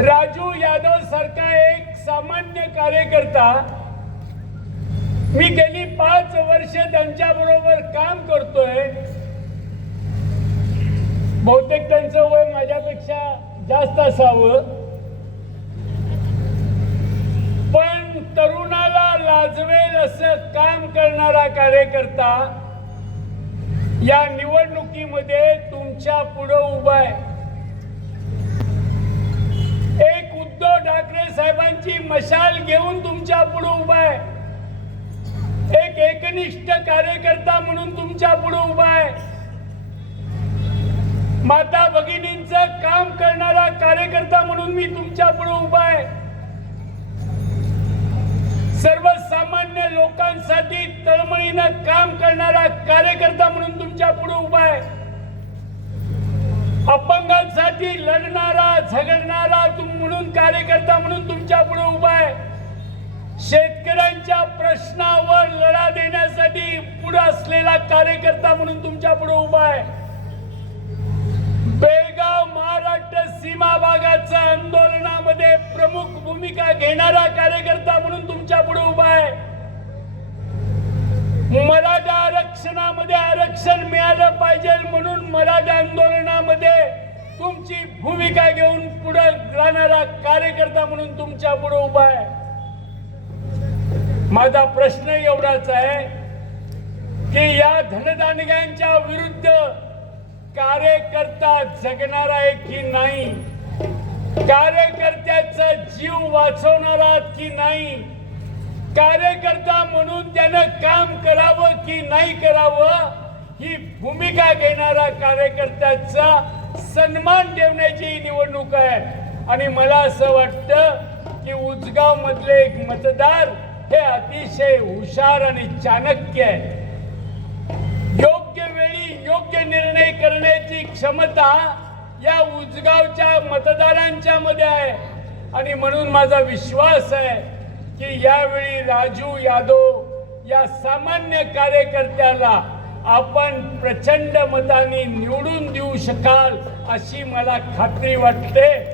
राजू यादव सारखा एक सामान्य कार्यकर्ता, मी गेली 5 वर्ष त्यांच्या बरोबर काम करतोय. बहुतेक त्यांचं वय माझ्यापेक्षा जास्त असावं, पण तरुणाला लाजवेल असं काम करणारा कार्यकर्ता या निवडणुकीमध्ये तुमच्या पुढे उभा आहे. एक उद्धव ठाकरे साहेबांची मशाल घेऊन तुमच्या पुढे उभा आहे. एक एकनिष्ठ कार्यकर्ता म्हणून तुमच्या पुढे उभा आहे. माता भगिनींचं काम करणारा कार्यकर्ता म्हणून मी तुमच्या पुढे उभा आहे. सर्वसामान्य लोकांसाठी तळमळीनं काम करणारा कार्यकर्ता म्हणून तुमच्या पुढे उभा आहे. अपंगांसाठी लढणारा झगडणारा म्हणून कार्यकर्ता म्हणून तुमच्या पुढे उभा आहे. शेतकऱ्यांच्या प्रश्नावर लढा देण्यासाठी पुढे असलेला कार्यकर्ता म्हणून तुमच्या पुढे उभा आहे. बेळगाव महाराष्ट्र सीमा भागाच्या आंदोलनामध्ये प्रमुख भूमिका घेणारा कार्यकर्ता म्हणून तुमच्या पुढे उभा आहे. मराठा आरक्षणामध्ये आरक्षण मिळालं पाहिजे म्हणून मराठा आंदोलनामध्ये तुमची भूमिका घेऊन पुढे जाणारा कार्यकर्ता म्हणून तुमच्या पुढे उभा आहे. माझा प्रश्न एवढाच आहे की या धनदांडग्यांच्या विरुद्ध कार्यकर्ता जगणारा आहे की नाही, कार्यकर्त्याचा जीव वाचवणारा की नाही, कार्यकर्ता म्हणून त्यानं काम करावं की नाही करावं, ही भूमिका घेणारा कार्यकर्त्याचा सन्मान ठेवण्याची निवडणूक आहे. आणि मला असं वाटतं की उजगाव मधले एक मतदार हे अतिशय हुशार आणि चाणक्य आहे. योग्य वेळी योग्य निर्णय करण्याची क्षमता या उजगावच्या मतदारांच्या मध्ये आहे. आणि म्हणून माझा विश्वास आहे की यावेळी राजू यादव या सामान्य कार्यकर्त्याला आपण प्रचंड मतांनी निवडून देऊ शकाल अशी मला खात्री वाटते.